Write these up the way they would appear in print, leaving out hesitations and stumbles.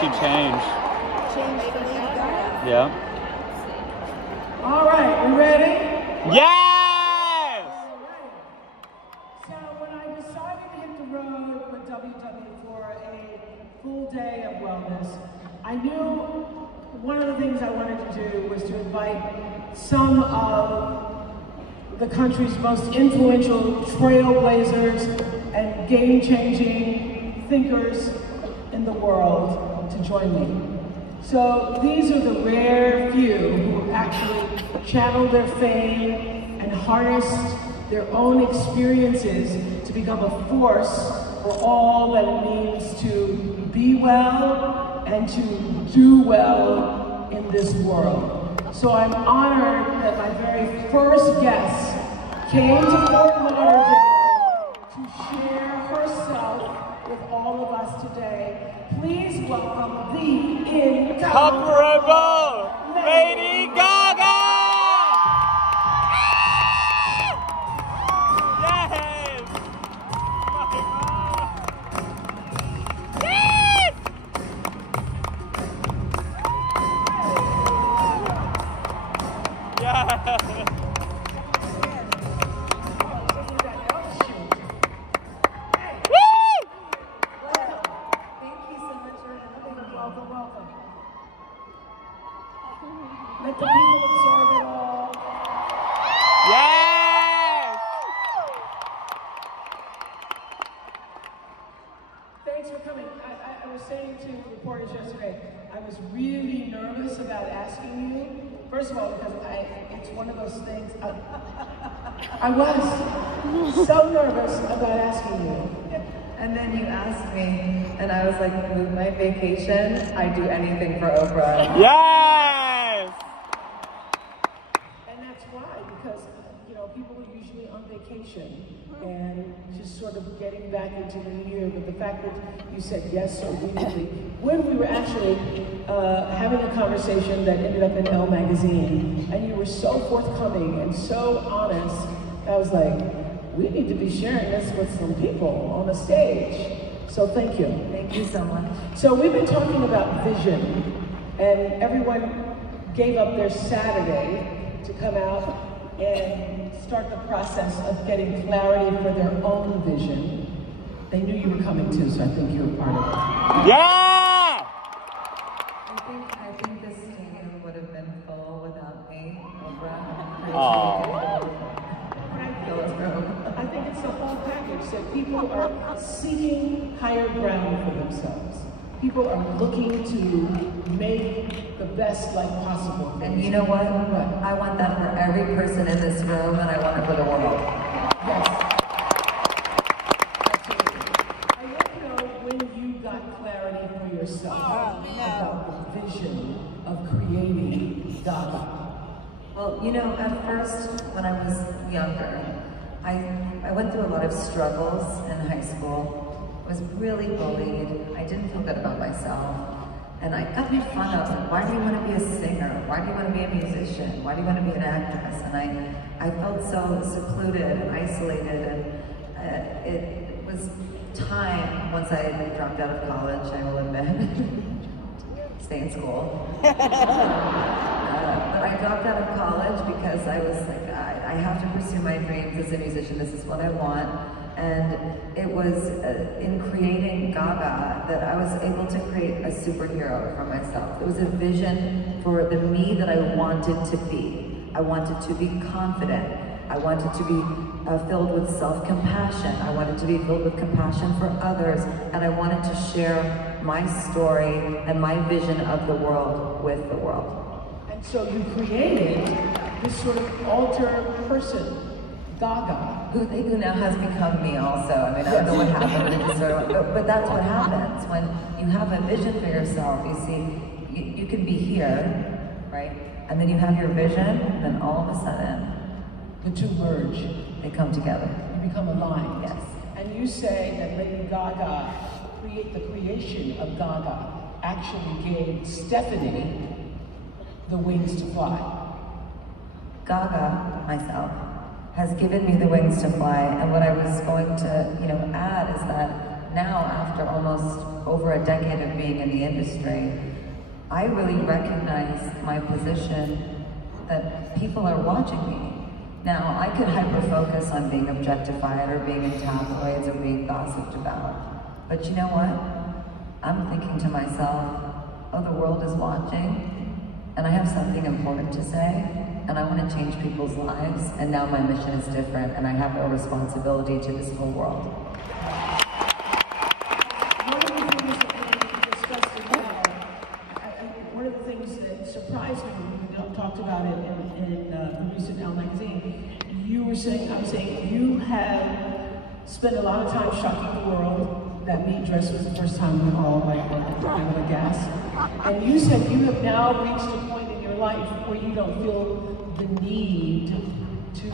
she changed. Changed for Lady Gaga. Yeah. All right, we ready? Yes! So when I decided to hit the road with WW for a full day of wellness, I knew one of the things I wanted to do was to invite some of the country's most influential trailblazers and game-changing thinkers in the world to join me. So these are the rare few who actually channeled their fame and harnessed their own experiences to become a force for all that it means to be well and to do well in this world. So I'm honored that my very first guest came to Fort Lauderdale to share herself with all of us today. Please welcome the incomparable Lady Gaga! Yes! Yes! Yeah! Welcome. Let the people observe it all. Yes! Thanks for coming. I was saying to reporters yesterday, I was really nervous about asking you. First of all, because it's one of those things. I was so nervous about asking you. And then you asked me, and I was like, move my vacation. I'd do anything for Oprah. Yes! And that's why, because, people are usually on vacation and just sort of getting back into the new year. But the fact that you said yes so immediately, when we were actually having a conversation that ended up in Elle magazine, and you were so forthcoming and so honest, I was like, we need to be sharing this with some people on the stage. So thank you. Thank you so much. So we've been talking about vision, and everyone gave up their Saturday to come out and start the process of getting clarity for their own vision. They knew you were coming too, so I think you were part of it. Yeah! I think this stadium would have been full without me, Oprah. I think it's the whole package that people are seeking higher ground for themselves. People are looking to make the best life possible. And you know what? I want that for every person in this room, and I want it for the world. Yes. Absolutely. I want to know when you got clarity for yourself about the vision of creating Gaga. Well, at first, when I was younger, I went through a lot of struggles in high school. I was really bullied. I didn't feel good about myself. And I got made fun of. Why do you want to be a singer? Why do you want to be a musician? Why do you want to be an actress? And I felt so secluded and isolated. And it was time, once I dropped out of college, I will admit, stay in school. But I dropped out of college because I was like, I have to pursue my dreams as a musician. This is what I want. And it was in creating Gaga that I was able to create a superhero for myself. It was a vision for the me that I wanted to be. I wanted to be confident. I wanted to be filled with self-compassion. I wanted to be filled with compassion for others. And I wanted to share my story and my vision of the world with the world. And so you created this sort of alter person, Gaga. Who now has become me also. I mean, I don't know what happened, but that's what happens when you have a vision for yourself. You see, you can be here, right? And then you have your vision, and then all of a sudden, the two merge. They come together. You become aligned. Yes. And you say that Lady Gaga, the creation of Gaga, actually gave Stephanie the wings to fly. Gaga, myself, has given me the wings to fly, and what I was going to, add is that now, after after almost over a decade of being in the industry, I really recognize my position that people are watching me. Now, I could hyper-focus on being objectified or being in tabloids or being gossiped about. But you know what? I'm thinking to myself, oh, the world is watching, and I have something important to say, and I want to change people's lives, and now my mission is different, and I have a responsibility to this whole world. One of the things that surprised me when we talked about it in the recent Elle magazine, you were saying, I was saying, you have spent a lot of time shocking the world. That meat dress was the first time we all like kind of a gas. And you said you have now reached a point in your life where you don't feel the need to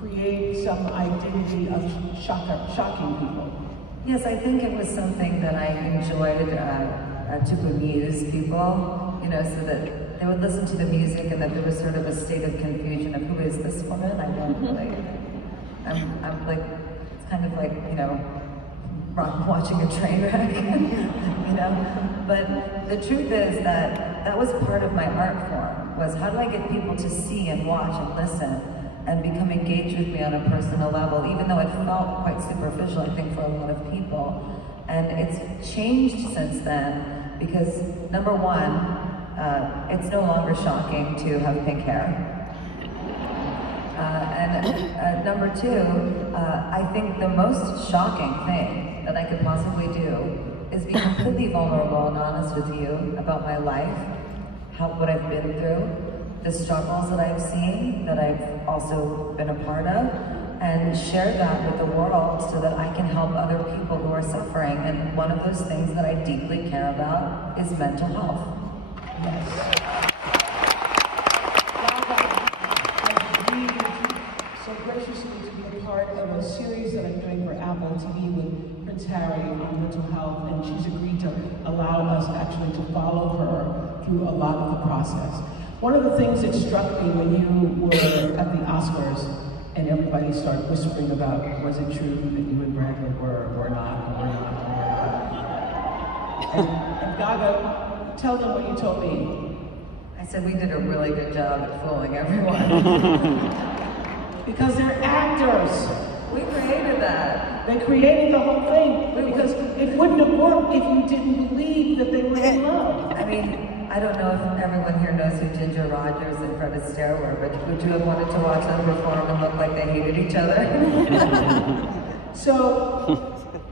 create some identity of shocking people. Yes, I think it was something that I enjoyed to amuse people, you know, so that they would listen to the music and that there was sort of a state of confusion of who is this woman? I don't really, I'm like, it's kind of like, you know, watching a train wreck, you know? But the truth is that that was part of my art form, was how do I get people to see and watch and listen and become engaged with me on a personal level, even though it felt quite superficial, I think, for a lot of people. And it's changed since then, because number one, it's no longer shocking to have pink hair. And number two, I think the most shocking thing that I could possibly do is be completely vulnerable and honest with you about my life, what I've been through, the struggles that I've seen, that I've also been a part of, and share that with the world so that I can help other people who are suffering. And one of those things that I deeply care about is mental health. Yes. So graciously to be a part of a series that I'm doing for Apple TV with Prince Harry on mental health, and she's agreed to allow us actually to follow her through a lot of the process. One of the things that struck me when you were at the Oscars and everybody started whispering about, was it true that you and Bradley were not. And Gaga, tell them what you told me. I said we did a really good job at fooling everyone. Because they're actors. We created that. They created the whole thing because it wouldn't have worked if you didn't believe that they were in love. I mean, I don't know if everyone here knows who Ginger Rogers and Fred Astaire were, but would you have wanted to watch them perform and look like they hated each other? So,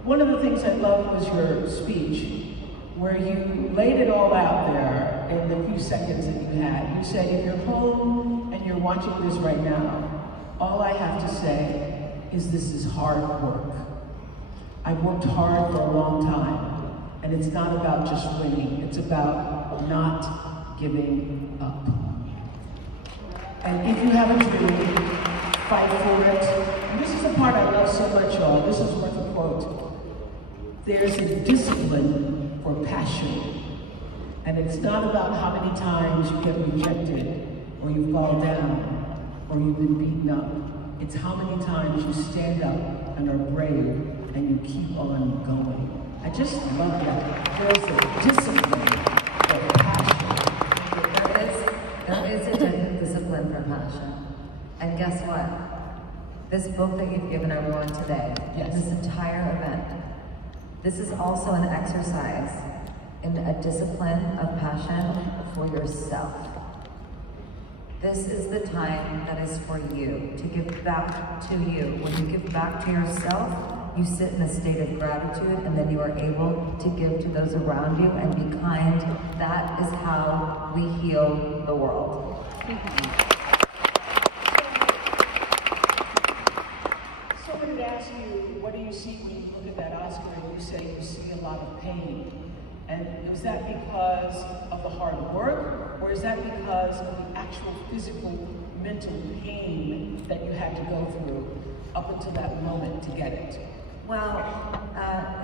one of the things I loved was your speech, where you laid it all out there in the few seconds that you had. You said, if you're home and you're watching this right now, all I have to say is this is hard work. I've worked hard for a long time, and it's not about just winning, it's about not giving up. And if you have a dream, fight for it. And this is the part I love so much, y'all. This is worth a quote. There's a discipline for passion, and it's not about how many times you get rejected, or you fall down, or you've been beaten up. It's how many times you stand up and are brave and you keep on going. I just love that. There's a discipline for passion. There is a discipline for passion. And guess what? This book that you've given everyone today, yes, this entire event, this is also an exercise in a discipline of passion for yourself. This is the time that is for you, to give back to you. When you give back to yourself, you sit in a state of gratitude, and then you are able to give to those around you and be kind. That is how we heal the world. Someone had asked you, what do you see when you look at that Oscar, and you say you see a lot of pain? And is that because of the hard work, or is that because of the actual physical, mental pain that you had to go through up until that moment to get it? Well,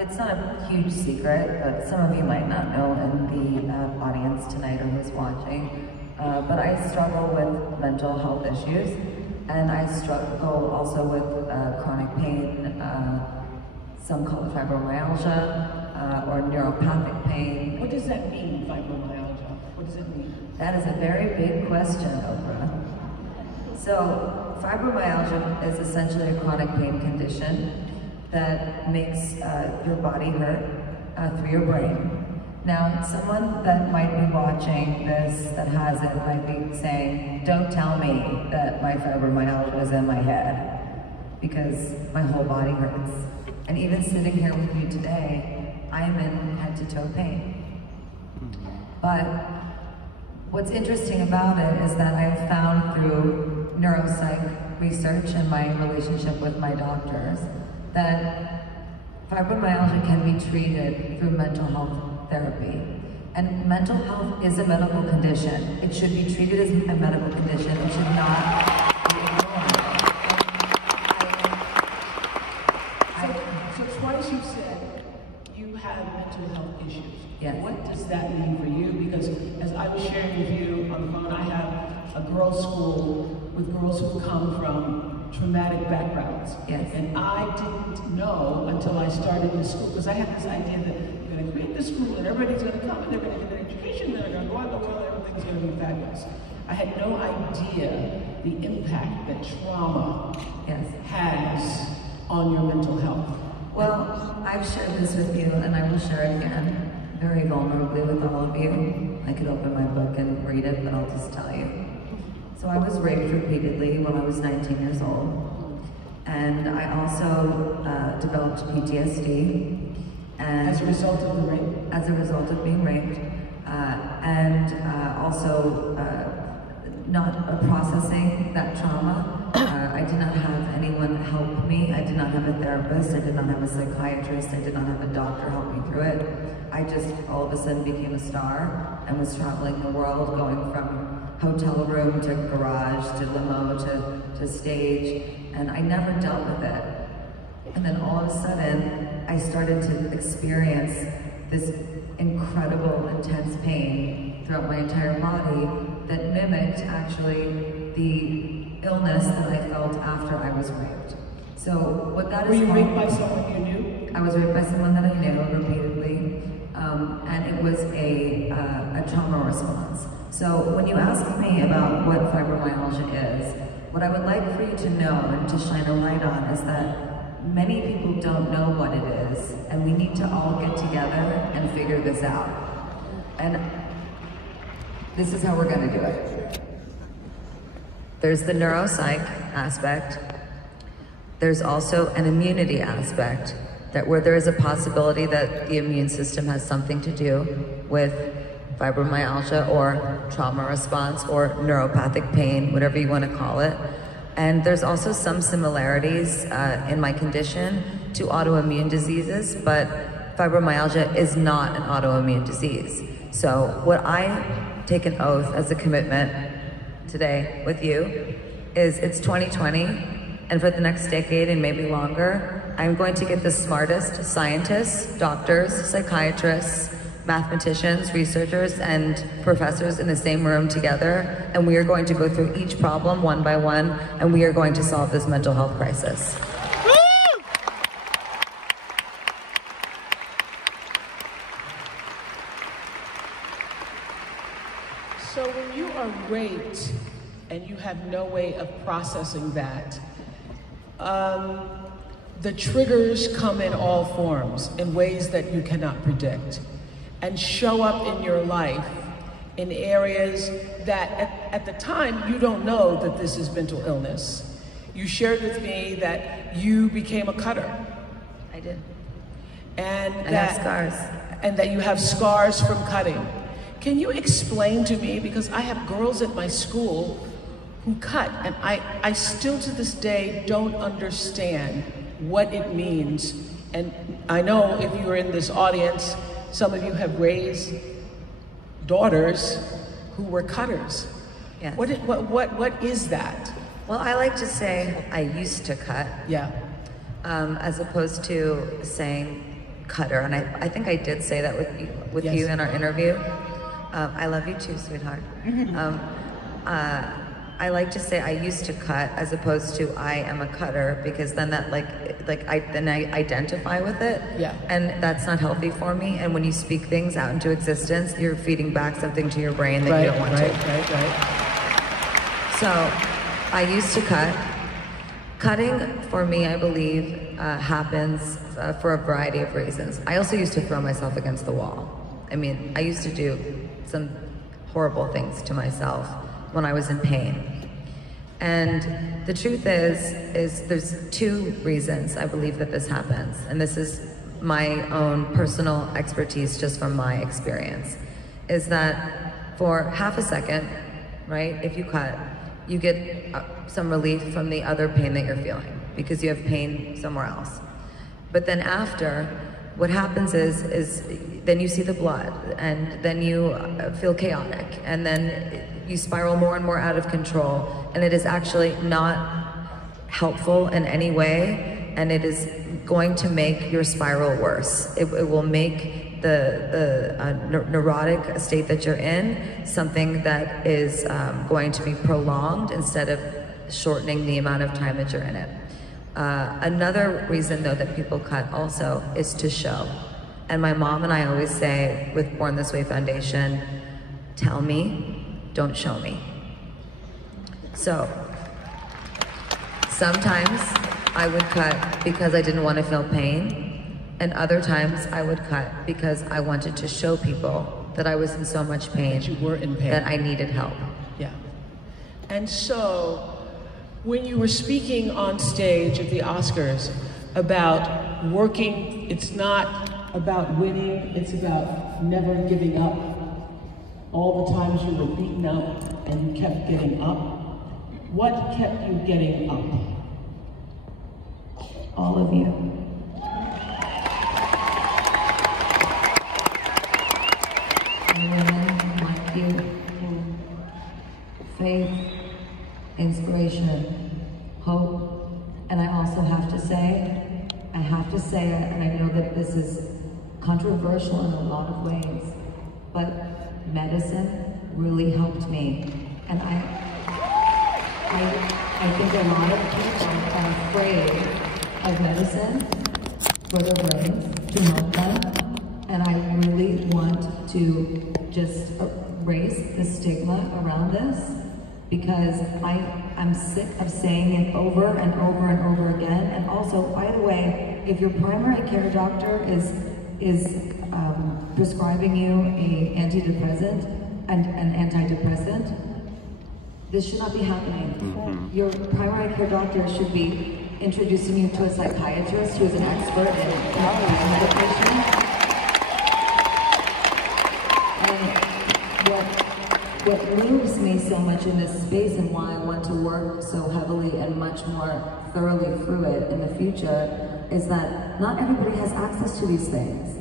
it's not a huge secret, but some of you might not know in the audience tonight or who's watching, but I struggle with mental health issues, and I struggle also with chronic pain, Some call it fibromyalgia or neuropathic pain. What does that mean, fibromyalgia? What does it mean? That is a very big question, Oprah. So, fibromyalgia is essentially a chronic pain condition that makes your body hurt through your brain. Now, someone that might be watching this that has it might be saying, don't tell me that my fibromyalgia is in my head, because my whole body hurts. And even sitting here with you today, I'm in head-to-toe pain. But what's interesting about it is that I've found through neuropsych research and my relationship with my doctors that fibromyalgia can be treated through mental health therapy. And mental health is a medical condition. It should be treated as a medical condition. It should not be ignored. So twice you said you have mental health issues. Yes. What does that mean for you? Because as I was sharing with you on the phone, I have a girls' school with girls who come from traumatic backgrounds. Yes. And I didn't know until I started the school, because I had this idea that we're going to create this school and everybody's going to come and they're going to get an education and they're going to go out in the world and everything's going to be fabulous. I had no idea the impact that trauma has on your mental health. Well, I've shared this with you and I will share it again, very vulnerably with all of you. I could open my book and read it, but I'll just tell you. So I was raped repeatedly when I was 19 years old. And I also developed PTSD. And as a result of the rape? As a result of being raped. Also not processing that trauma. I did not have anyone help me. I did not have a therapist. I did not have a psychiatrist. I did not have a doctor help me through it. I just all of a sudden became a star and was traveling the world, going from hotel room to garage to limo to stage, and I never dealt with it. And then all of a sudden, I started to experience this incredible, intense pain throughout my entire body that mimicked actually the illness that I felt after I was raped. So what that Were is— you raped by someone you knew? I was raped by someone that I knew repeatedly, and it was a trauma response. So when you ask me about what fibromyalgia is, what I would like for you to know and to shine a light on is that many people don't know what it is, and we need to all get together and figure this out. And this is how we're going to do it. There's the neuropsych aspect. There's also an immunity aspect, that where there is a possibility that the immune system has something to do with fibromyalgia or trauma response or neuropathic pain, whatever you want to call it. And there's also some similarities in my condition to autoimmune diseases, but fibromyalgia is not an autoimmune disease. So what I take an oath as a commitment today with you is it's 2020, and for the next decade and maybe longer, I'm going to get the smartest scientists, doctors, psychiatrists, mathematicians, researchers, and professors in the same room together, and we are going to go through each problem one by one, and we are going to solve this mental health crisis. So when you are raped and you have no way of processing that, the triggers come in all forms, in ways that you cannot predict, and show up in your life in areas that at the time you don't know that this is mental illness. You shared with me that you became a cutter. I did. And I have scars. And that you have scars from cutting. Can you explain to me, because I have girls at my school who cut, and I still to this day don't understand what it means. And I know if you are in this audience, some of you have raised daughters who were cutters. Yes. What is that? Well, I like to say I used to cut. Yeah. As opposed to saying cutter, and I think I did say that with Yes. you in our interview. I love you too, sweetheart. I like to say I used to cut as opposed to I am a cutter, because then that I identify with it. Yeah. And that's not healthy for me. And when you speak things out into existence, you're feeding back something to your brain that you don't want to. Right. So I used to cut. Cutting for me, I believe, happens for a variety of reasons. I also used to throw myself against the wall. I mean, I used to do some horrible things to myself when I was in pain. And the truth is there's two reasons I believe that this happens. And this is my own personal expertise just from my experience. Is that for half a second, right, if you cut, you get some relief from the other pain that you're feeling because you have pain somewhere else. But then after, what happens is then you see the blood, and then you feel chaotic, and then you spiral more and more out of control, and it is actually not helpful in any way, and it is going to make your spiral worse. It will make the neurotic state that you're in something that is going to be prolonged instead of shortening the amount of time that you're in it. Another reason, though, that people cut also is to show. And my mom and I always say with Born This Way Foundation, tell me, don't show me. So sometimes I would cut because I didn't want to feel pain, and other times I would cut because I wanted to show people that I was in so much pain, That you were in pain. that I needed help. Yeah. And so, when you were speaking on stage at the Oscars about working, it's not about winning, it's about never giving up. All the times you were beaten up and you kept getting up. What kept you getting up? All of you. Women like you, faith, inspiration, hope, and I also have to say it, and I know that this is controversial in a lot of ways, but medicine really helped me, and I think a lot of people are afraid of medicine for their brains to help them, and I really want to just erase the stigma around this, because I'm sick of saying it over and over and over again. And also, by the way, if your primary care doctor is prescribing you an antidepressant, this should not be happening. Your primary care doctor should be introducing you to a psychiatrist who is an expert in medication. What moves me so much in this space, and why I want to work so heavily and much more thoroughly through it in the future, is that not everybody has access to these things.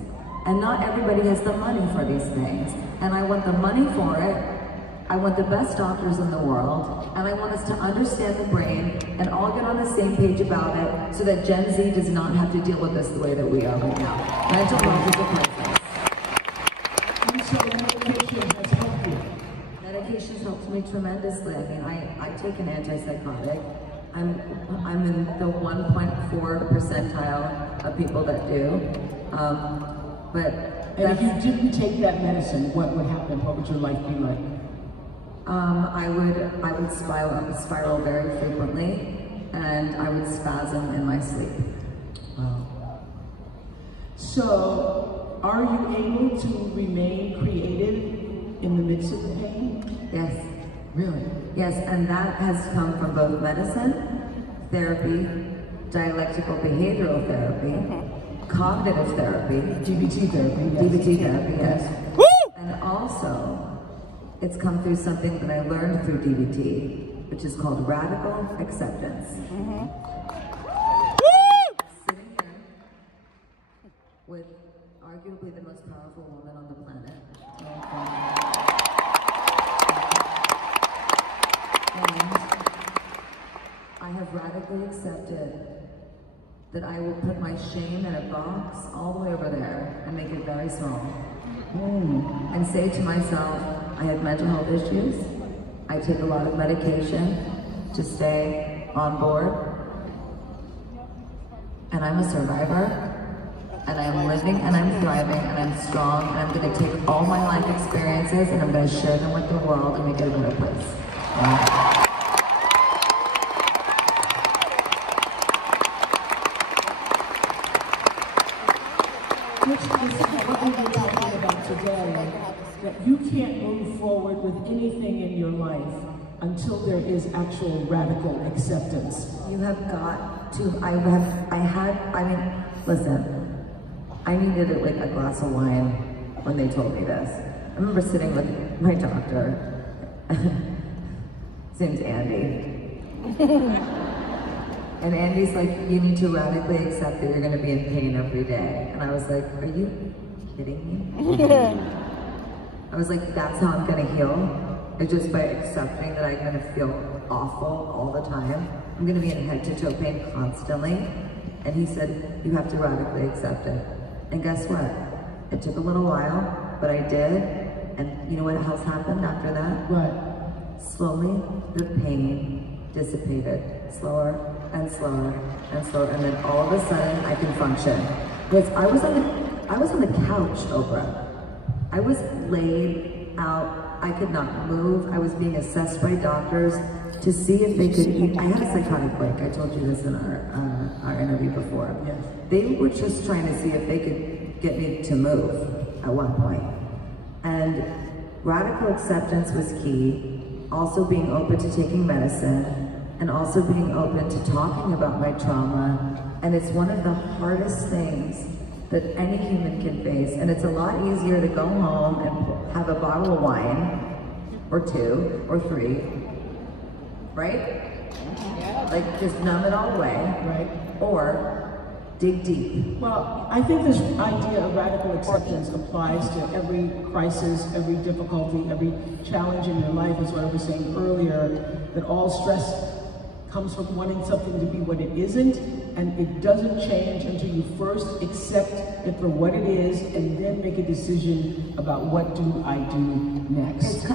And not everybody has the money for these things. And I want the money for it. I want the best doctors in the world. And I want us to understand the brain and all get on the same page about it, so that Gen Z does not have to deal with this the way that we are right now. Mental health is a crisis. And so medication has helped you. Medication's helped me tremendously. I mean, I take an antipsychotic. I'm in the 1.4 percentile of people that do. And if you didn't take that medicine, what would happen? What would your life be like? I would spiral very frequently, and I would spasm in my sleep. Wow. So, are you able to remain creative in the midst of the pain? Yes. Really? Yes, and that has come from both medicine, therapy, dialectical behavioral therapy, cognitive therapy, DBT therapy. Yes. DBT therapy, yes. Woo! And also, it's come through something that I learned through DBT, which is called radical acceptance. Woo! Sitting here with arguably the most powerful woman on the planet. And I have radically accepted that I will put my shame in a box all the way over there and make it very small. And say to myself, I have mental health issues, I I take a lot of medication to stay on board. And I'm a survivor. And I'm living and I'm thriving and I'm strong and I'm going to take all my life experiences and I'm going to share them with the world and make it a better place. This is what we've been talking about today, that you can't move forward with anything in your life until there is actual radical acceptance. You have got to, listen, I needed it like a glass of wine when they told me this. I remember sitting with my doctor, his name's Andy. And Andy's like, you need to radically accept that you're gonna be in pain every day. And I was like, are you kidding me? I was like, that's how I'm gonna heal? It's just by accepting that I'm gonna feel awful all the time. I'm gonna be in head to toe pain constantly. And he said, you have to radically accept it. And guess what? It took a little while, but I did. And you know what else happened after that? What? Slowly, the pain dissipated. Slower and slower and slower. And then all of a sudden, I can function. Because I was on the couch, Oprah. I was laid out. I could not move. I was being assessed by doctors to see if they could eat. I had a psychotic break. I told you this in our interview before. Yes. They were just trying to see if they could get me to move at one point. And radical acceptance was key. Also being open to taking medicine and also being open to talking about my trauma. And it's one of the hardest things that any human can face. And it's a lot easier to go home and have a bottle of wine or 2 or 3, right? Yeah. Like just numb it all away. Right. Or dig deep. Well, I think this idea of radical acceptance applies to every crisis, every difficulty, every challenge in your life, as what I was saying earlier, that all stress comes from wanting something to be what it isn't, and it doesn't change until you first accept it for what it is, and then make a decision about what do I do next.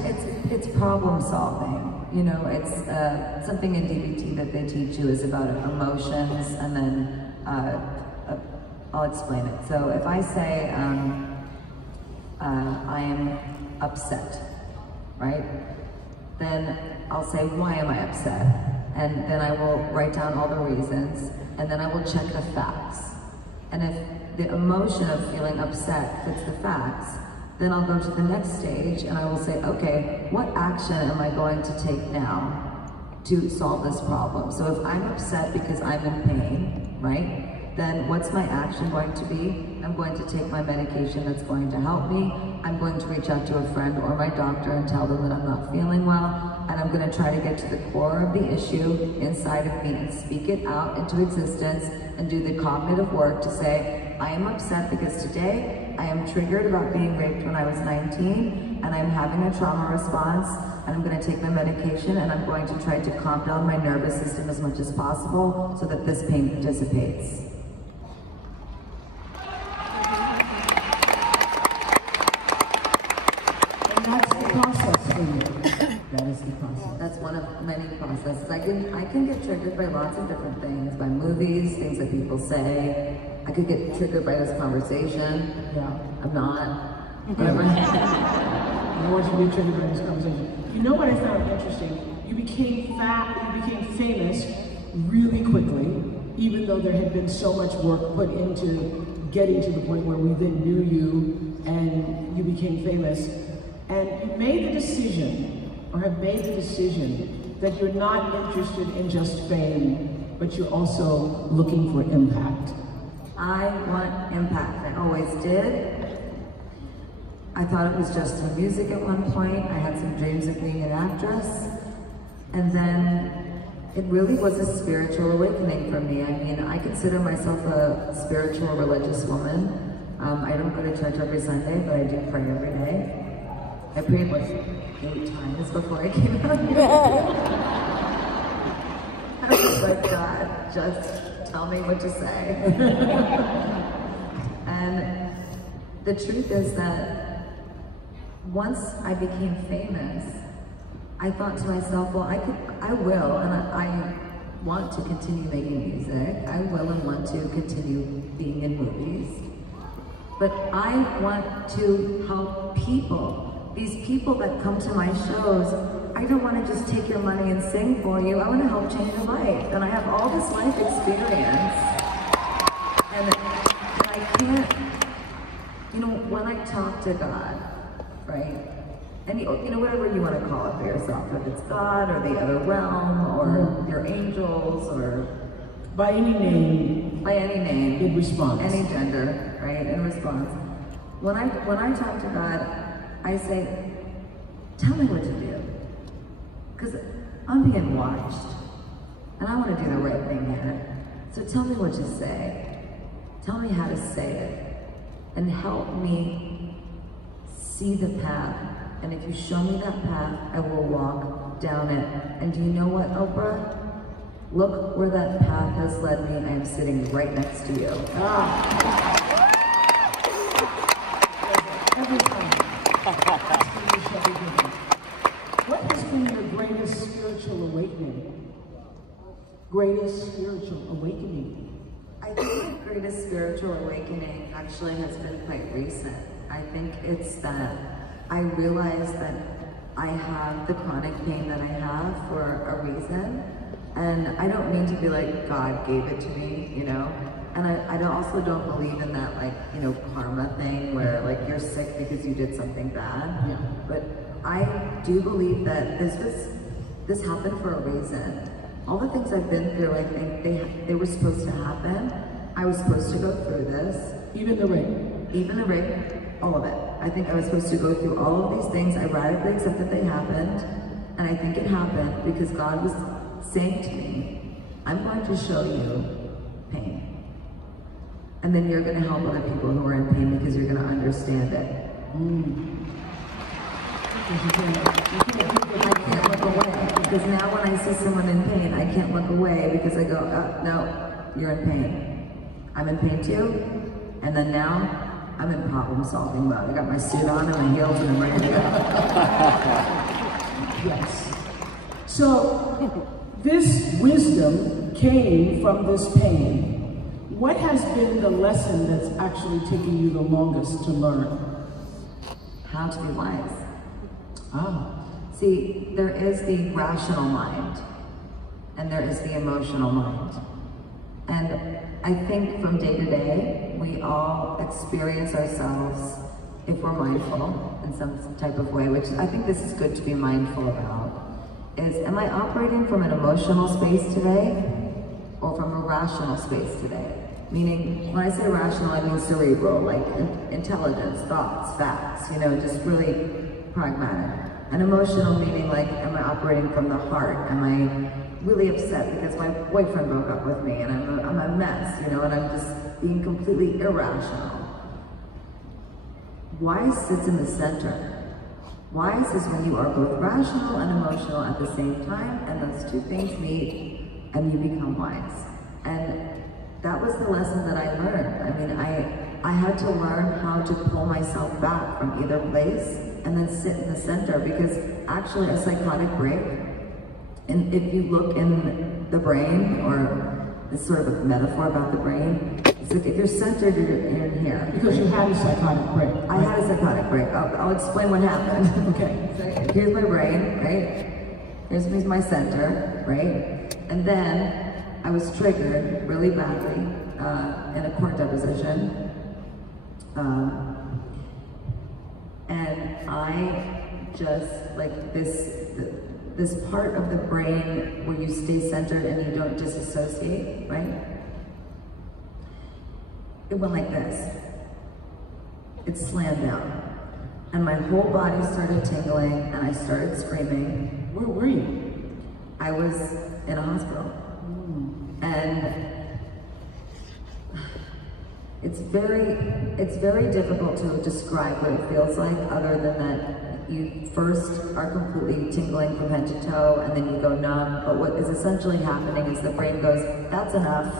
It's problem solving. You know, it's something in DBT that they teach you is about emotions, and then I'll explain it. So if I say I am upset, right? Then I'll say, why am I upset? And then I will write down all the reasons, and then I will check the facts. And if the emotion of feeling upset fits the facts, then I'll go to the next stage and I will say, okay, what action am I going to take now to solve this problem? So if I'm upset because I'm in pain, right? Then what's my action going to be? I'm going to take my medication that's going to help me. I'm going to reach out to a friend or my doctor and tell them that I'm not feeling well. And I'm going to try to get to the core of the issue inside of me and speak it out into existence and do the cognitive work to say, I am upset because today I am triggered about being raped when I was 19 and I'm having a trauma response and I'm going to take my medication and I'm going to try to calm down my nervous system as much as possible so that this pain dissipates. And that's the process for you. That is the process. That's one of many processes. I can get triggered by lots of different things, by movies, things that people say. I could get triggered by this conversation. Yeah. I'm not. Whatever. I want you to be triggered by this conversation. You know what I found interesting? You became famous really quickly, even though there had been so much work put into getting to the point where we then knew you and you became famous. And you made the decision, or have made the decision, that you're not interested in just fame, but you're also looking for impact. I want impact. I always did. I thought it was just for music at one point. I had some dreams of being an actress. And then it really was a spiritual awakening for me. I mean, I consider myself a spiritual religious woman. I don't go to church every Sunday, but I do pray every day. I prayed like 8 times before I came out here. I was like, God, just tell me what to say. And the truth is that once I became famous, I thought to myself, well, I will, and I want to continue making music. I will and want to continue being in movies. But I want to help people. These people that come to my shows, I don't want to just take your money and sing for you. I want to help change your life. And I have all this life experience. And I can't, you know, when I talk to God, right? And you know, whatever you want to call it for yourself, if it's God or the other realm or your angels or by any name, in response, any gender, right? In response, when I talk to God, I say, tell me what to do, because I'm being watched, and I want to do the right thing here. So tell me what to say. Tell me how to say it, and help me see the path. And if you show me that path, I will walk down it. And do you know what, Oprah? Look where that path has led me. I am sitting right next to you. Every time. What has been your greatest spiritual awakening? Greatest spiritual awakening? I think my greatest spiritual awakening actually has been quite recent. I think it's that I realized that I have the chronic pain that I have for a reason. And I don't mean to be like, God gave it to me, you know? And I also don't believe in that, like, you know, karma thing where, like, you're sick because you did something bad. Yeah. But I do believe that this happened for a reason. All the things I've been through, I think they were supposed to happen. I was supposed to go through this. Even the rape? Even the rape, all of it. I think I was supposed to go through all of these things. I radically accept that they happened. And I think it happened because God was saying to me, I'm going to show you pain. And then you're going to help other people who are in pain because you're going to understand it. I can't look away, because now when I see someone in pain, I can't look away because I go, oh, no, you're in pain. I'm in pain too. And then now, I'm in problem solving mode. I got my suit on and my heels and I'm ready to go. Yes. So, this wisdom came from this pain. What has been the lesson that's actually taken you the longest to learn? How to be wise. Ah. See, there is the rational mind, and there is the emotional mind. And I think from day to day, we all experience ourselves, if we're mindful in some type of way, which I think this is good to be mindful about, is, am I operating from an emotional space today, or from a rational space today? Meaning, when I say rational, I mean cerebral, like intelligence, thoughts, facts, you know, just really pragmatic. And emotional meaning, like, am I operating from the heart? Am I really upset because my boyfriend broke up with me and I'm a mess, you know, and I'm just being completely irrational? Wise sits in the center. Wise is when you are both rational and emotional at the same time, and those two things meet and you become wise. And that was the lesson that I learned. I mean, I had to learn how to pull myself back from either place and then sit in the center, because actually a psychotic break, and if you look in the brain, or this sort of a metaphor about the brain, it's like if you're centered, you're in here. Because you had a psychotic break. Right? I had a psychotic break. I'll explain what happened. Okay. So here's my brain, right? Here's my center, right? And then I was triggered really badly in a court deposition. And I just, like, this part of the brain where you stay centered and you don't disassociate, right? It went like this. It slammed down. And my whole body started tingling and I started screaming. Where were you? I was in a hospital. And it's very difficult to describe what it feels like, other than that you first are completely tingling from head to toe and then you go numb. But what is essentially happening is the brain goes, that's enough.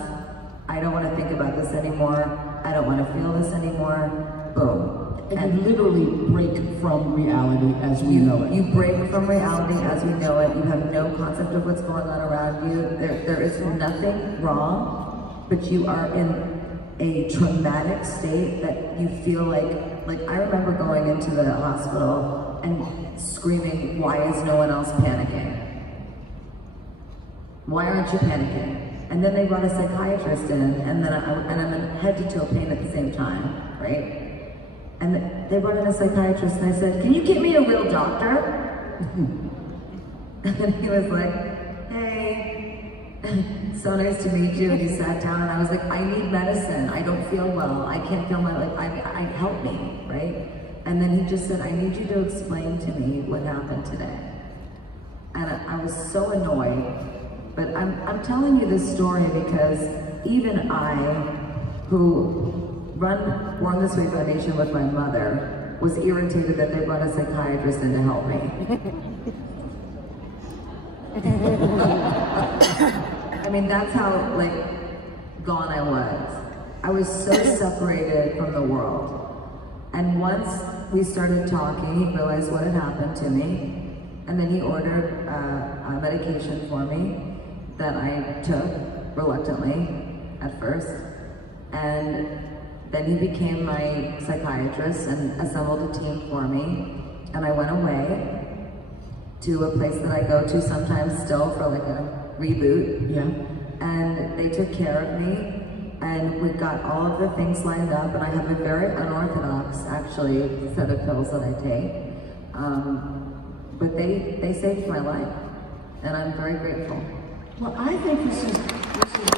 I don't want to think about this anymore. I don't want to feel this anymore. Boom. And you literally break from reality as we know it. You break from reality as we know it. You have no concept of what's going on around you. There is nothing wrong, but you are in a traumatic state that you feel like I remember going into the hospital and screaming, why is no one else panicking? Why aren't you panicking? And then they brought a psychiatrist in, and I'm in head to toe pain at the same time, right? And they brought in a psychiatrist, and I said, can you get me a real doctor? And he was like, hey, so nice to meet you. And he sat down, and I was like, I need medicine. I don't feel well. I can't feel my life. Help me, right? And then he just said, I need you to explain to me what happened today. And I was so annoyed. But I'm telling you this story because even I, who run Born This Way Foundation with my mother, was irritated that they brought a psychiatrist in to help me. I mean, that's how, gone I was. I was so separated from the world. And once we started talking, he realized what had happened to me. And then he ordered a medication for me that I took reluctantly at first. And then he became my psychiatrist and assembled a team for me. And I went away to a place that I go to sometimes still for a reboot. Yeah. And they took care of me, and we got all of the things lined up, and I have a very unorthodox, actually, set of pills that I take. But they saved my life, and I'm very grateful. Well, I think this is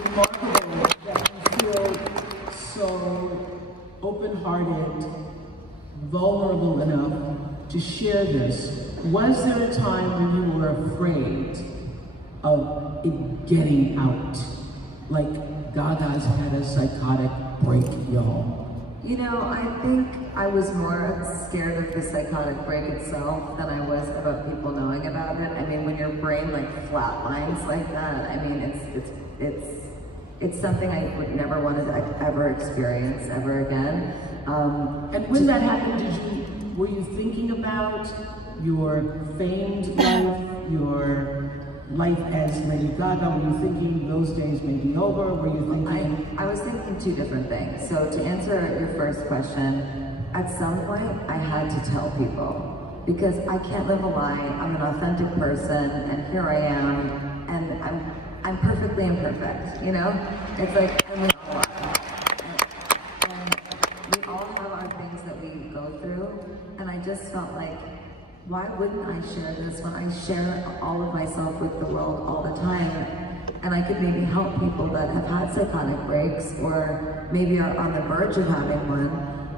remarkable that you feel so open-hearted, vulnerable enough to share this. Was there a time when you were afraid of it getting out? Like Gaga's had a psychotic break, y'all. You know, I think I was more scared of the psychotic break itself than I was about people knowing about it. I mean, when your brain flatlines like that, I mean, it's something I would never want to ever experience ever again. And when that happened, were you thinking about your famed life, your life as Lady Gaga? Were you thinking those days may be over? Were you thinking? I was thinking two different things. So to answer your first question, at some point I had to tell people, because I can't live a lie. I'm an authentic person, and here I am, and I'm perfectly imperfect, you know? It's like, and we all are. And we all have our things that we go through, and I just felt like, why wouldn't I share this when I share all of myself with the world all the time? And I could maybe help people that have had psychotic breaks, or maybe are on the verge of having one,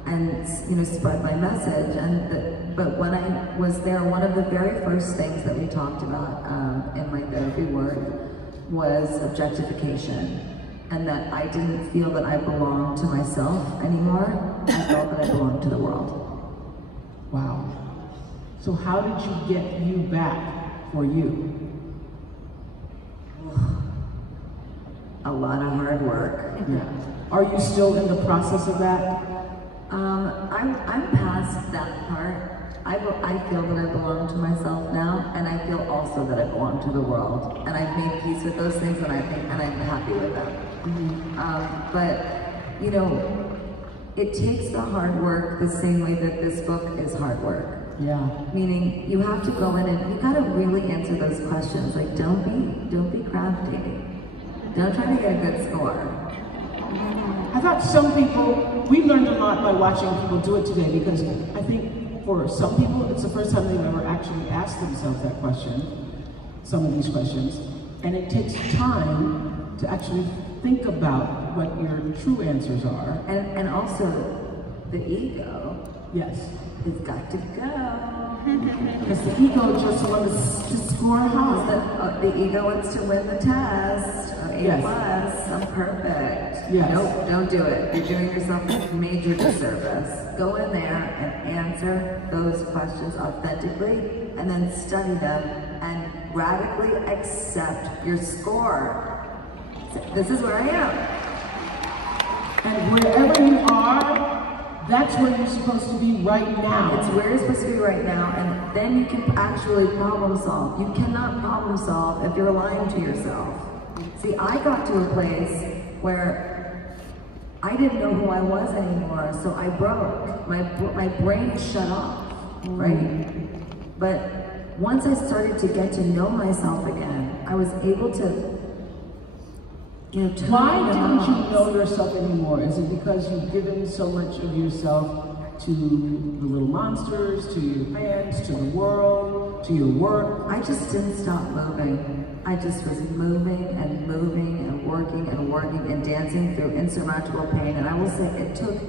and spread my message. But when I was there, one of the very first things that we talked about in my therapy work was objectification, and that I didn't feel that I belonged to myself anymore. I felt that I belonged to the world. Wow. So how did you get you back for you? A lot of hard work. Yeah. Are you still in the process of that? I'm past that part. I feel that I belong to myself now, and I feel also that I belong to the world. And I've made peace with those things, and I'm happy with them. Mm-hmm. But it takes the hard work the same way that this book is hard work. Yeah. Meaning you have to go in and you gotta really answer those questions. Like, don't be crafty. Don't try to get a good score. I thought some people, we learned a lot by watching people do it today, because I think for some people it's the first time they've ever actually asked themselves that question, some of these questions, and it takes time to actually think about what your true answers are. And also the ego. Yes. It's got to go. Because the ego just wants to score high. The ego wants to win the test. A+, yes. I'm perfect. Yes. Nope, don't do it. You're doing yourself a major disservice. Go in there and answer those questions authentically, and then study them and radically accept your score. This is where I am. And wherever you are, That's where you're supposed to be right now. It's where you're supposed to be right now, and then you can actually problem solve. You cannot problem solve if you're lying to yourself. See, I got to a place where I didn't know who I was anymore, so I broke. My brain shut off, right? But once I started to get to know myself again, I was able to, turn Why it didn't off. you know yourself anymore? Is it because you've given so much of yourself to the little monsters, to your fans, to the world, to your work? I just didn't stop moving. I just was moving and moving and working and dancing through insurmountable pain. And I will say it took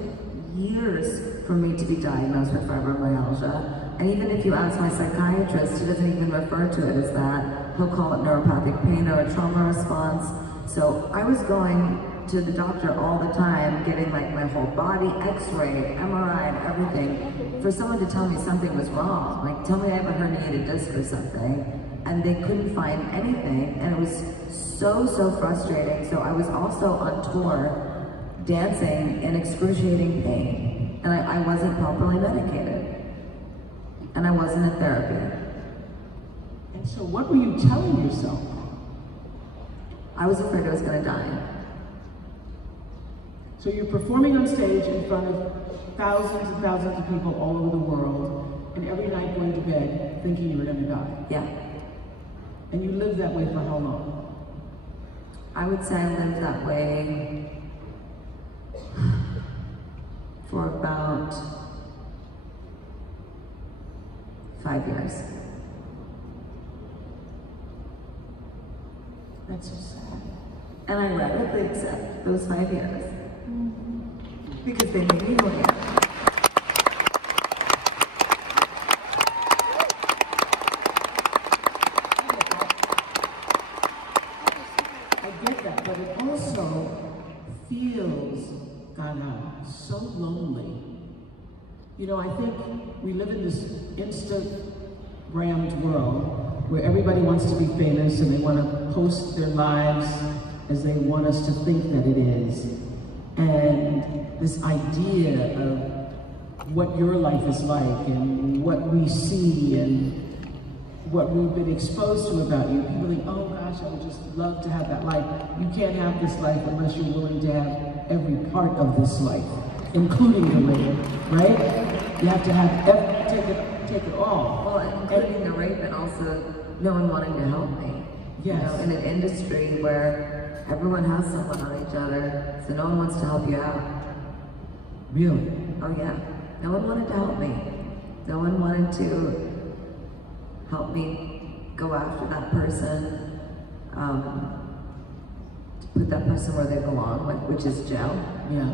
years for me to be diagnosed with fibromyalgia. And even if you ask my psychiatrist, he doesn't even refer to it as that. He'll call it neuropathic pain or a trauma response. So I was going to the doctor all the time, getting like my whole body x-ray, MRI and everything, for someone to tell me something was wrong. Like tell me I have a herniated disc or something. And they couldn't find anything. And it was so frustrating. So I was also on tour, dancing in excruciating pain. And I wasn't properly medicated. And I wasn't in therapy. And so what were you telling yourself? I was afraid I was gonna die. So you're performing on stage in front of thousands and thousands of people all over the world, and every night going to bed thinking you were gonna die. Yeah. And you lived that way for how long? I would say I lived that way for about 5 years. That's so sad. And I radically accept those 5 years. Because they made me who I am. I get that, but it also feels, Gaga, so lonely. You know, I think we live in this Instagrammed world where everybody wants to be famous and they want to post their lives as they want us to think that it is. And this idea of what your life is like and what we see and what we've been exposed to about you, people think, oh gosh, I would just love to have that life. You can't have this life unless you're willing to have every part of this life, including the rape, right? You have to have take it all. Well, including the rape and also no one wanting to help me. Yes. You know, in an industry where everyone has someone on each other, so no one wants to help you out. Really? Oh yeah. No one wanted to help me. No one wanted to help me go after that person, to put that person where they belong, which is jail. Yeah.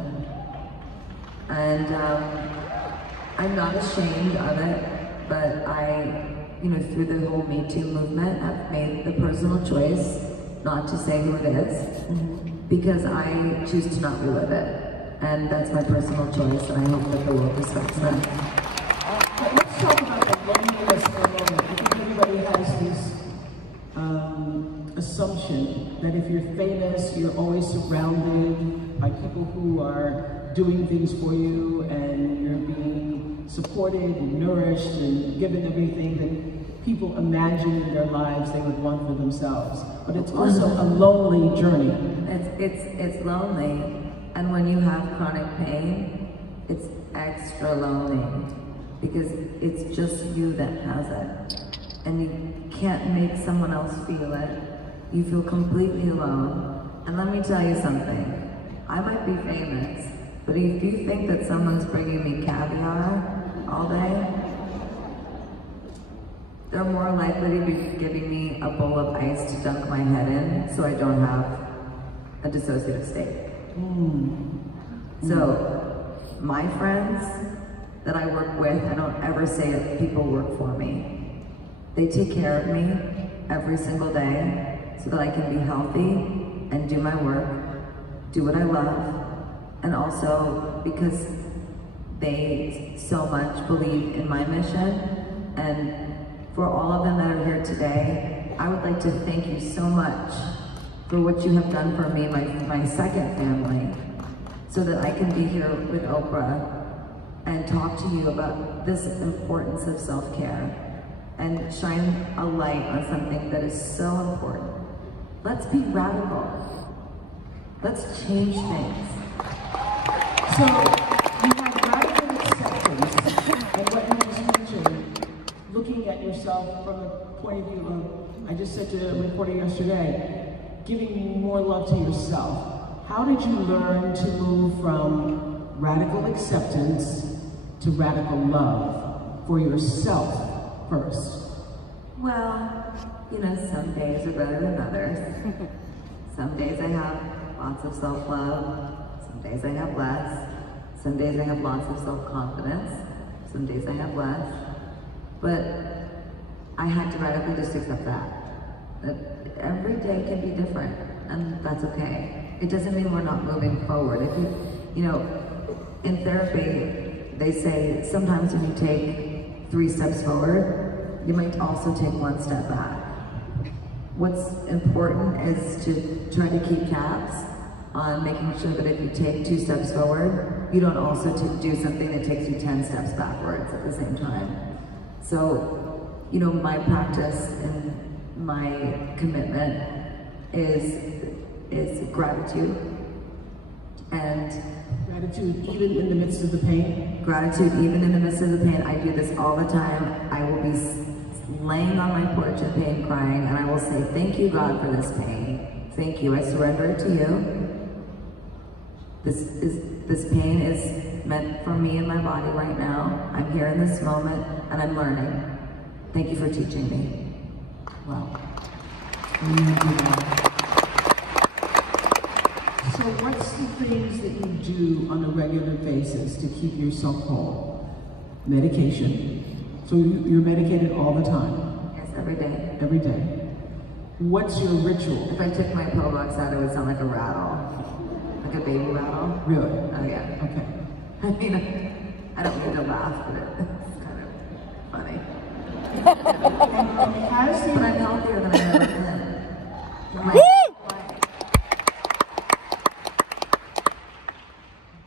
And I'm not ashamed of it, but through the whole Me Too movement, I've made the personal choice not to say who it is, because I choose to not relive it. And that's my personal choice, and I hope that the world respects that. But let's talk about the loneliness for a moment. I think everybody has this assumption that if you're famous, you're always surrounded by people who are doing things for you, and you're being supported and nourished and given everything that people imagine in their lives they would want for themselves. But it's also a lonely journey. It's lonely, and when you have chronic pain, it's extra lonely, because it's just you that has it, and you can't make someone else feel it. You feel completely alone. And let me tell you something, I might be famous, but if you think that someone's bringing me caviar all day, they're more likely to be giving me a bowl of ice to dunk my head in so I don't have a dissociative state. So, my friends that I work with, I don't ever say that people work for me. They take care of me every single day so that I can be healthy and do my work, do what I love, and also because they so much believe in my mission. And for all of them that are here today, I would like to thank you so much for what you have done for me, my second family, so that I can be here with Oprah talk to you about this importance of self-care and shine a light on something that is so important. Let's be radical. Let's change things. So you have radical acceptance, and what you just mentioned, looking at yourself from the point of view of, I just said to a reporter yesterday, giving more love to yourself. How did you learn to move from radical acceptance to radical love for yourself first? Well, you know, some days are better than others. Some days I have lots of self-love. Some days I have less. Some days I have lots of self-confidence. Some days I have less. But I had to radically just accept that every day can be different, and that's okay. It doesn't mean we're not moving forward. If you know, in therapy, they say sometimes when you take 3 steps forward, you might also take 1 step back. What's important is to try to keep tabs on making sure that if you take 2 steps forward, you don't also do something that takes you 10 steps backwards at the same time. So, you know, my practice and my commitment is gratitude. And gratitude even in the midst of the pain? Gratitude even in the midst of the pain. I do this all the time. I will be laying on my porch in pain crying, and I will say, thank you, God, for this pain. Thank you. I surrender it to you. This pain is meant for me and my body right now. I'm here in this moment, and I'm learning. Thank you for teaching me. Wow. So what's the things that you do on a regular basis to keep yourself whole? Medication. So you're medicated all the time? Yes, every day. Every day. What's your ritual? If I took my pill box out, it would sound like a rattle. Like a baby rattle. Really? Oh yeah. Okay. I mean, I don't mean to laugh, but it's kind of funny. But I'm healthier than I've ever been.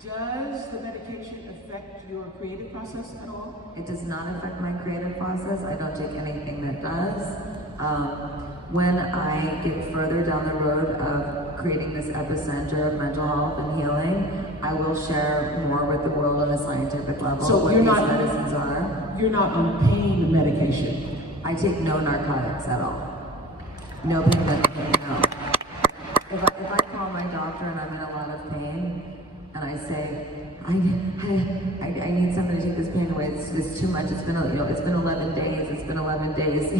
Does the medication affect your creative process at all? It does not affect my creative process. I don't take anything that does. When I get further down the road of creating this epicenter of mental health and healing, I will share more with the world on a scientific level So what these medicines are. You're not on pain medication? I take no narcotics at all. No pain medication, no. If I call my doctor and I'm in a lot of pain, and I say, I need somebody to take this pain away. It's too much. It's been 11 days. It's been 11 days.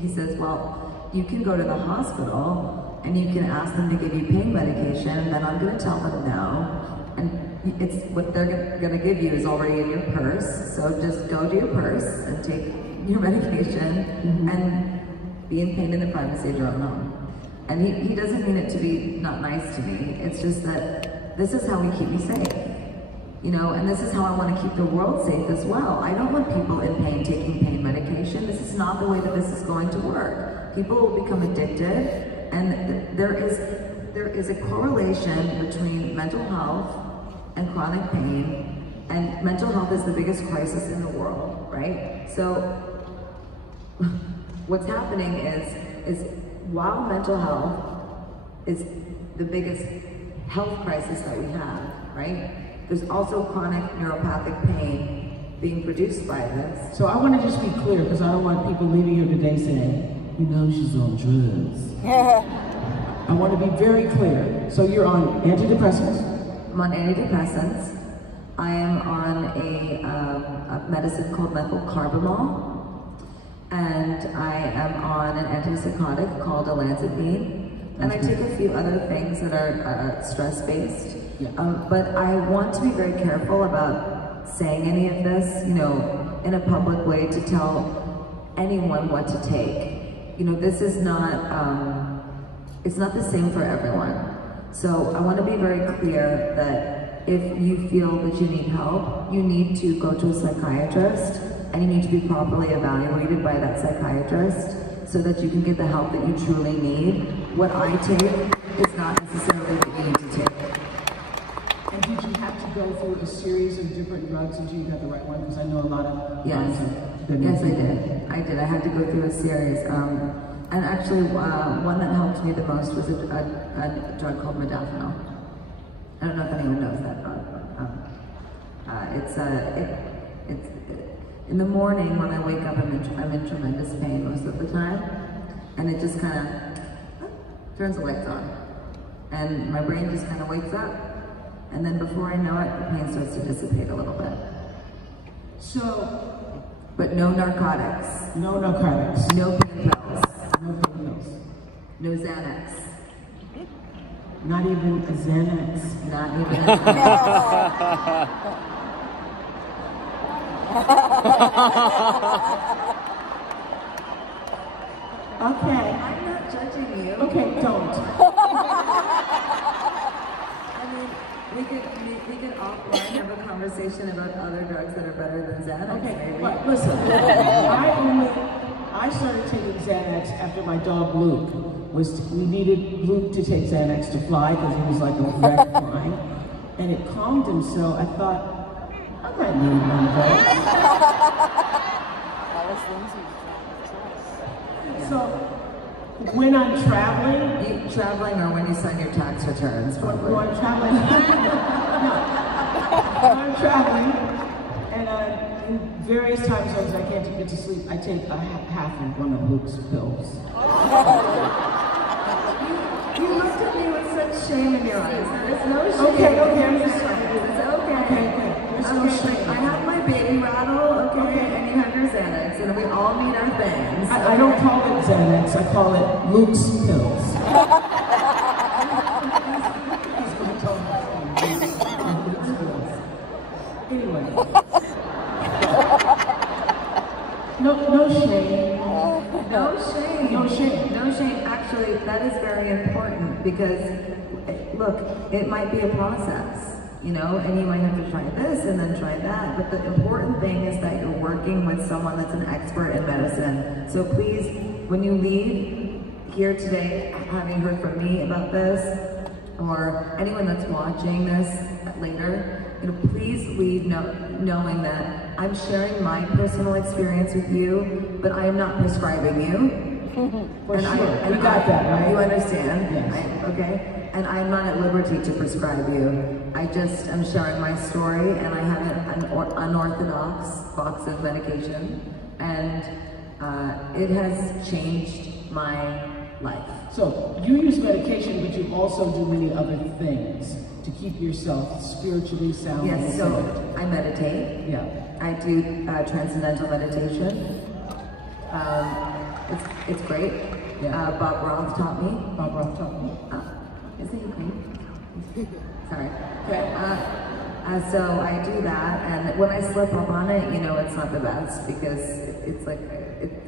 He says, well, you can go to the hospital and you can ask them to give you pain medication. And then I'm going to tell them no. And it's what they're going to give you is already in your purse. So just go to your purse and take your medication and be in pain in the privacy of your own home. And he doesn't mean it to be not nice to me. It's just that this is how we keep me safe, you know, and this is how I want to keep the world safe as well. I don't want people in pain taking pain medication. This is not the way that this is going to work. People will become addicted, and there is a correlation between mental health and chronic pain, and mental health is the biggest crisis in the world, right? So what's happening is while mental health is the biggest health crisis that we have, right? There's also chronic neuropathic pain being produced by this. So I want to just be clear, because I don't want people leaving here today saying, you know, she's on drugs. I want to be very clear. So you're on antidepressants? I'm on antidepressants. I am on a medicine called methylcarbamol, and I am on an antipsychotic called olanzapine. And I take a few other things that are stress-based, but I want to be very careful about saying any of this, you know, in a public way to tell anyone what to take. You know, this is not, it's not the same for everyone. So I want to be very clear that if you feel that you need help, you need to go to a psychiatrist, and you need to be properly evaluated by that psychiatrist so that you can get the help that you truly need. What I take is not necessarily what you need to take. And did you have to go through a series of different drugs until you got the right one? Because I know a lot of Yes, yes, I did. I had to go through a series. And actually, one that helped me the most was a drug called modafinil. I don't know if anyone knows that drug. It's in the morning when I wake up, I'm in tremendous pain most of the time, and it just kind of turns the lights on, and my brain just kind of wakes up, and then before I know it, the pain starts to dissipate a little bit. So, but no narcotics. No narcotics. No pain pills. No pain pills. No Xanax. Not even a Xanax. Not even a Xanax. Okay. I'm not judging you. Okay, don't. I mean, we could offline have a conversation about other drugs that are better than Xanax. Okay, maybe. but listen, I started taking Xanax after my dog Luke we needed Luke to take Xanax to fly because he was like a wreck flying, and it calmed him. So I thought, I might need one of those. So when I'm traveling, traveling or when you sign your tax returns? When I'm traveling, when I'm traveling, and in various time zones I can't get to sleep, I take a half of one of Luke's pills. You looked at me with such shame in your eyes. There's no shame. Okay, I'm just sorry. It's okay. There's no shame. I have my baby rattle, okay, and you have your Xanax, and we all need our things. I don't call it Xanax, I call it Luke's pills. Anyway. No shame. No shame. No shame. No shame. Actually, that is very important because, look, it might be a process, you know, and you might have to try this and then try that. But the important thing is that you're working with someone that's an expert in medicine. So please, when you leave here today, having heard from me about this, or anyone that's watching this later, you know, please leave knowing that I'm sharing my personal experience with you, but I am not prescribing you. For sure. You got that, right? You understand? Yes. Right? Okay? And I'm not at liberty to prescribe you. I just am sharing my story, and I have an unorthodox box of medication, and it has changed my life. So, you use medication, but you also do many other things to keep yourself spiritually sound. Yes, so I meditate. Yeah. I do transcendental meditation. It's great. Yeah. Bob Roth taught me. Bob Roth taught me. Isn't he great? Sorry. Okay. So I do that, and when I slip up on it, you know, it's not the best because it's like,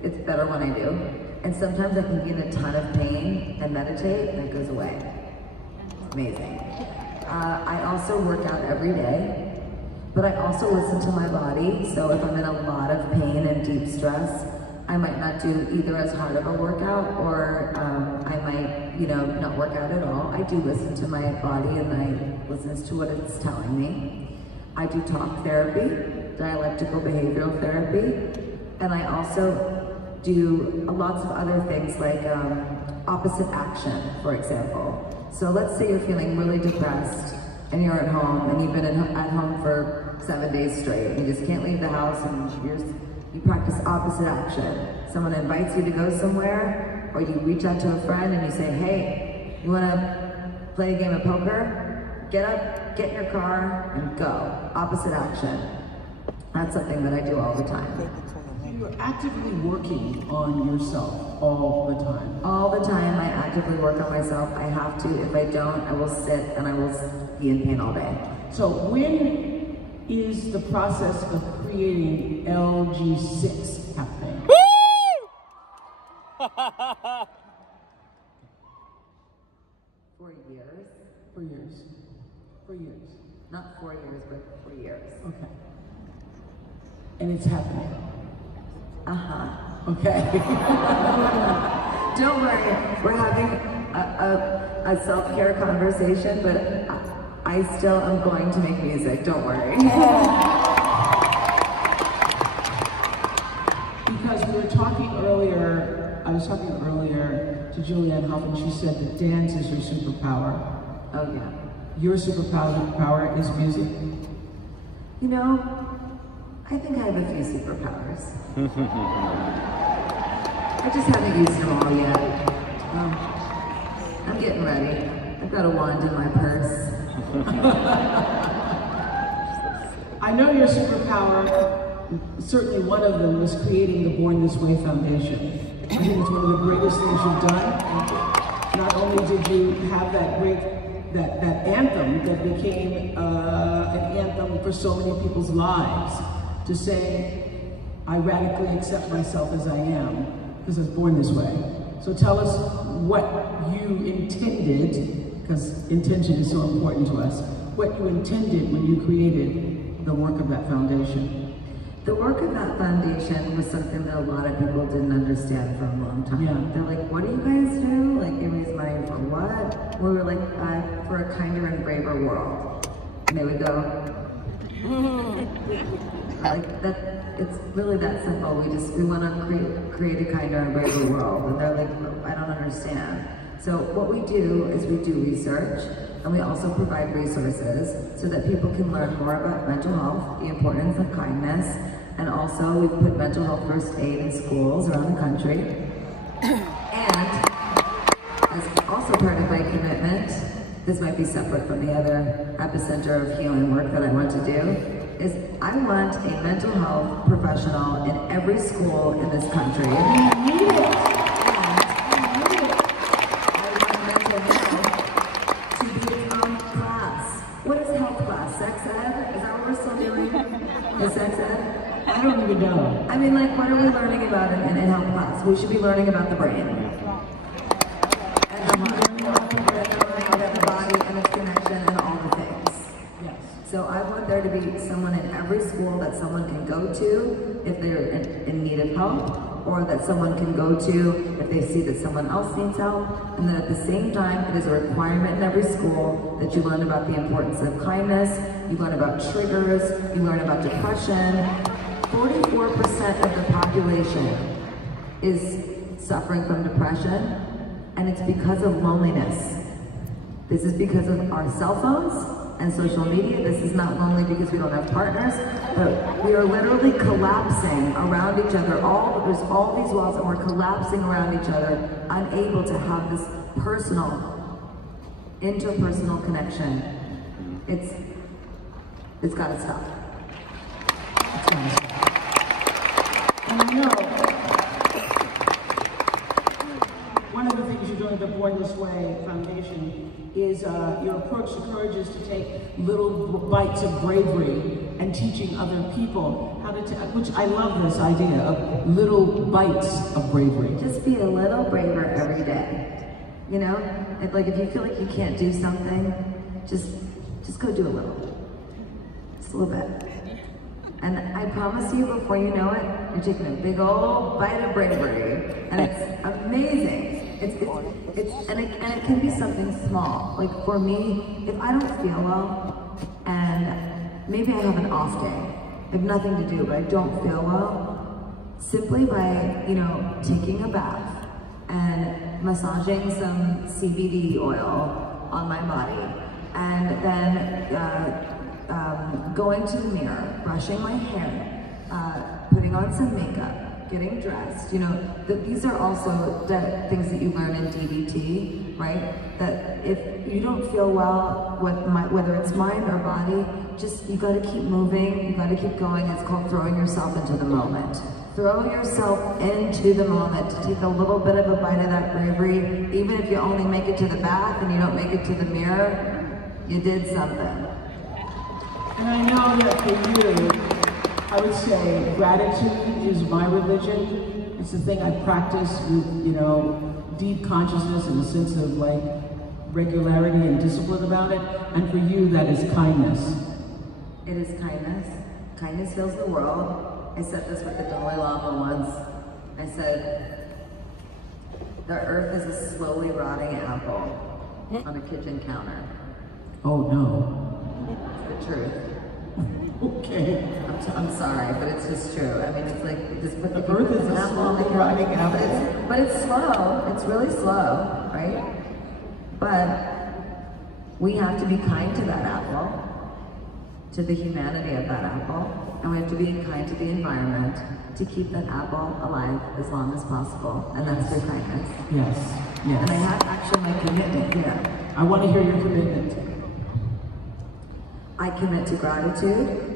it's better when I do. And sometimes I can be in a ton of pain and meditate, and it goes away. It's amazing. I also work out every day, but I also listen to my body. So if I'm in a lot of pain and deep stress, I might not do either as hard of a workout, or I might, you know, not work out at all. I do listen to my body, and I listen to what it's telling me. I do talk therapy, dialectical behavioral therapy, and I also do lots of other things like opposite action, for example. So let's say you're feeling really depressed, and you're at home, and you've been at home for 7 days straight, and you just can't leave the house, and you practice opposite action. Someone invites you to go somewhere, or you reach out to a friend and you say, hey, you wanna play a game of poker? Get up, get in your car, and go. Opposite action. That's something that I do all the time. You're actively working on yourself all the time. All the time, I actively work on myself. I have to. If I don't, I will sit and I will be in pain all day. So when is the process of creating LG6 happening? Woo! 4 years. 4 years. 4 years. Not 4 years, but 4 years. Okay. And it's happening. Uh-huh. Okay. Don't worry, we're having a self-care conversation, but I I still am going to make music, don't worry. Because we were talking earlier, I was talking earlier to Julianne Hough, and she said that dance is your superpower. Oh yeah. Your superpower is music? You know, I think I have a few superpowers. I just haven't used them all yet. I'm getting ready. I've got a wand in my purse. I know your superpower, certainly one of them, is creating the Born This Way Foundation. I think it's one of the greatest things you've done. Not only did you have that great, that anthem that became an anthem for so many people's lives, to say, I radically accept myself as I am, because I was born this way. So tell us what you intended, because intention is so important to us, what you intended when you created the work of that foundation. The work of that foundation was something that a lot of people didn't understand for a long time. Yeah. They're like, what do you guys do? Like, you raise money for what? We were like, for a kinder and braver world. And they would go, like, that. It's really that simple. We want to create a kinder and braver world. And they're like, I don't understand. So what we do is we do research, and we also provide resources so that people can learn more about mental health, the importance of kindness, and also we put mental health first aid in schools around the country. And as also part of my commitment, this might be separate from the other epicenter of healing work that I want to do, is I want a mental health professional in every school in this country. And we need it. I want mental health to be its own class. What is health class? Sex ed? Is that what we're still doing? Is sex ed? I don't even know. I mean, like, what are we learning about in health class? We should be learning about the brain. And the mind, and the body, and its connection, and all the things. Yes. So I want there to be someone in every school that someone can go to if they're in need of help, or that someone can go to if they see that someone else needs help. And then at the same time, it is a requirement in every school that you learn about the importance of kindness, you learn about triggers, you learn about depression. 44% of the population is suffering from depression, and it's because of loneliness. This is because of our cell phones and social media. This is not lonely because we don't have partners, but we are literally collapsing around each other. There's all these walls, and we're collapsing around each other, unable to have this personal, interpersonal connection. It's gotta stop. It's gotta stop. And I know, one of the things you're doing at the Born This Way Foundation is your approach to courage is to take little bites of bravery and teaching other people how to, which I love this idea of little bites of bravery. Just be a little braver every day. You know, like if you feel like you can't do something, just go do a little. Just a little bit. And I promise you, before you know it, you're taking a big old bite of bravery, and it's amazing. And it can be something small. Like for me, if I don't feel well, and maybe I have an off day, I have nothing to do, but I don't feel well, simply by, taking a bath and massaging some CBD oil on my body, and then going to the mirror, brushing my hair, putting on some makeup, getting dressed. These are also things that you learn in DBT, right? That if you don't feel well, whether it's mind or body, you gotta keep moving, you gotta keep going. It's called throwing yourself into the moment. Throw yourself into the moment. Take a little bit of a bite of that bravery. Even if you only make it to the bath and you don't make it to the mirror, you did something. And I know that for you, I would say gratitude is my religion. It's the thing I practice with, deep consciousness and a sense of like regularity and discipline about it. And for you, that is kindness. It is kindness. Kindness heals the world. I said this with the Dalai Lama once. I said, the earth is a slowly rotting apple on a kitchen counter. Oh no. the truth. Okay. I'm sorry, but it's just true. I mean, it's like this. But The earth is a slowly rotting apple. But it's slow. It's really slow, right? But we have to be kind to that apple, to the humanity of that apple, and we have to be kind to the environment to keep that apple alive as long as possible, and that's through kindness. Yes, yes. And I have actually my commitment here. I want to hear your commitment. I commit to gratitude,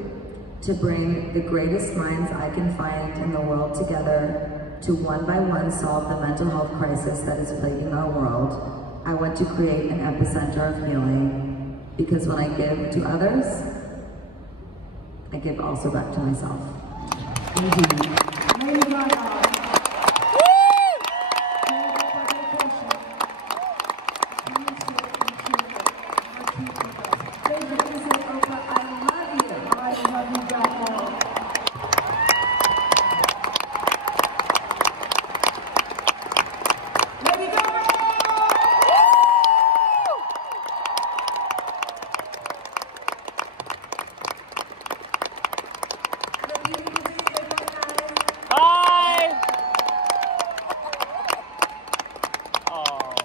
to bring the greatest minds I can find in the world together to one by one solve the mental health crisis that is plaguing our world. I want to create an epicenter of healing, because when I give to others, I give also back to myself. Thank you. Lady Gaga.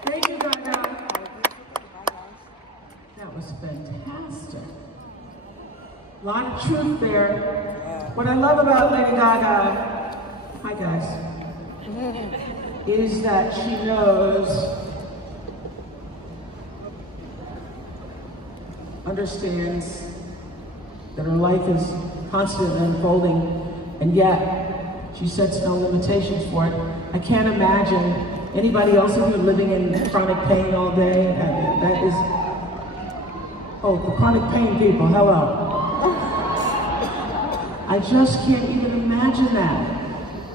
Thank you, Gaga. That was fantastic. A lot of truth there. What I love about Lady Gaga, hi guys, is that she knows, understands that her life is constantly unfolding, and yet she sets no limitations for it. I can't imagine anybody else of you living in chronic pain all day. That is, oh, the chronic pain people, hello. I just can't even imagine that.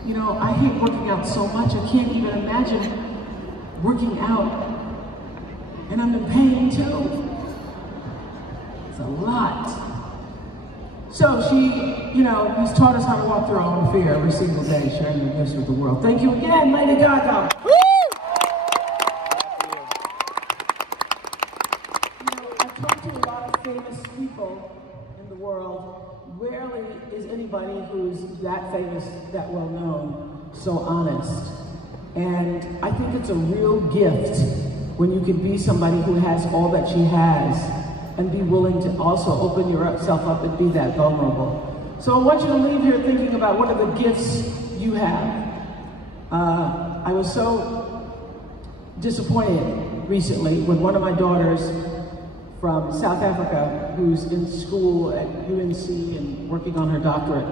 You know, I hate working out so much, I can't even imagine working out, and I'm in pain too. It's a lot. So she, you know, has taught us how to walk through our own fear every single day, sharing her gifts with the world. Thank you again, Lady Gaga. I've talked to a lot of famous people in the world. Rarely is anybody who's that famous, that well known, so honest. And I think it's a real gift when you can be somebody who has all that she has and be willing to also open yourself up and be that vulnerable. So I want you to leave here thinking about what are the gifts you have. I was so disappointed recently when one of my daughters from South Africa, who's in school at UNC and working on her doctorate,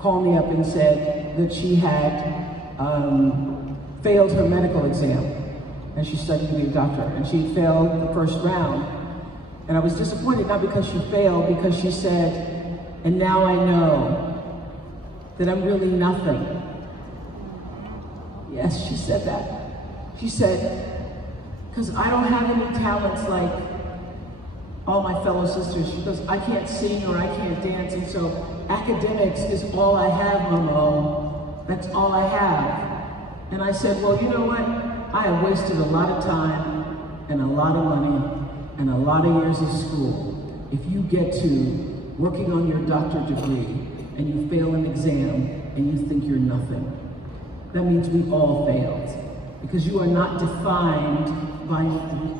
called me up and said that she had failed her medical exam, and she studied to be a doctor, and she failed the first round. And I was disappointed, not because she failed, because she said, and now I know that I'm really nothing. Yes, she said that. She said, because I don't have any talents like all my fellow sisters. She goes, I can't sing or I can't dance, and so academics is all I have, Momo. That's all I have. And I said, well, you know what? I have wasted a lot of time and a lot of money and a lot of years of school. If you get to working on your doctorate degree and you fail an exam and you think you're nothing, that means we all failed, because you are not defined by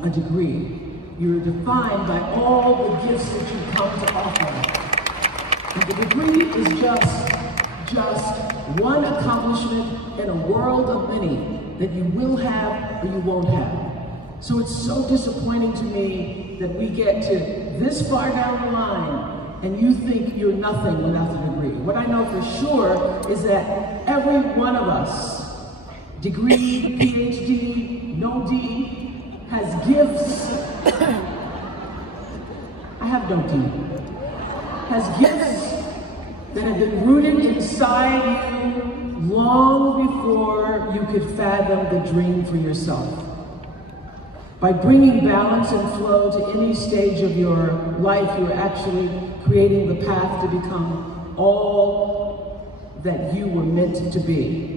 a degree. You're defined by all the gifts that you come to offer. And the degree is just one accomplishment in a world of many that you will have or you won't have. So it's so disappointing to me that we get to this far down the line and you think you're nothing without the degree. What I know for sure is that every one of us, degree, PhD, no D, has gifts. I have no D. Has gifts that have been rooted inside you long before you could fathom the dream for yourself. By bringing balance and flow to any stage of your life, you're actually creating the path to become all that you were meant to be.